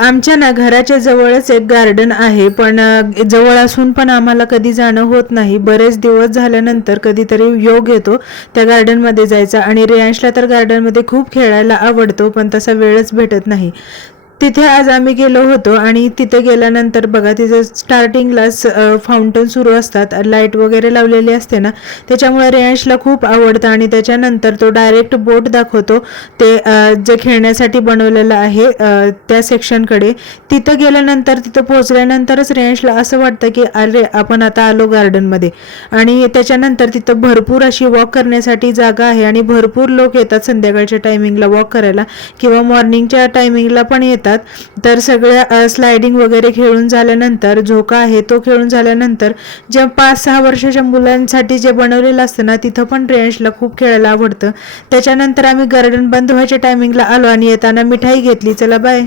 आमच्या ना घराच्या जवळच एक गार्डन आहे, पण जवळ असून पण आम्हाला कधी जाणं होत नाही. बरेच दिवस झाल्यानंतर कधीतरी योग येतो त्या गार्डनमध्ये जायचा. आणि रियांशला तर गार्डनमध्ये खूप खेळायला आवडतो, पण तसा वेळच भेटत नाही. तिथे आज आम्ही गेलो होतो आणि तिथे गेल्यानंतर बघा, तिथे स्टार्टिंगलाच फाउंटन सुरू असतात, लाईट वगैरे लावलेली असते ना, त्याच्यामुळे रेयांशला खूप आवडतं. आणि त्याच्यानंतर तो डायरेक्ट बोट दाखवतो ते जे खेळण्यासाठी बनवलेलं आहे त्या सेक्शनकडे. तिथं गेल्यानंतर तिथं पोहोचल्यानंतरच रेयांशला असं वाटतं की अरे आपण आता आलो गार्डनमध्ये. आणि त्याच्यानंतर तिथं भरपूर अशी वॉक करण्यासाठी जागा आहे आणि भरपूर लोक येतात संध्याकाळच्या टायमिंगला वॉक करायला किंवा मॉर्निंगच्या टायमिंगला पण येतात. तर सगळ्या स्लायडिंग वगैरे खेळून झाल्यानंतर, झोका आहे तो खेळून झाल्यानंतर, जे 5-6 वर्षाच्या मुलांसाठी जे बनवलेलं असतं ना, तिथं पण रेयांशला खूप खेळायला आवडतं. त्याच्यानंतर आम्ही गार्डन बंद व्हायच्या टायमिंगला आलो आणि येताना मिठाई घेतली. चला बाय.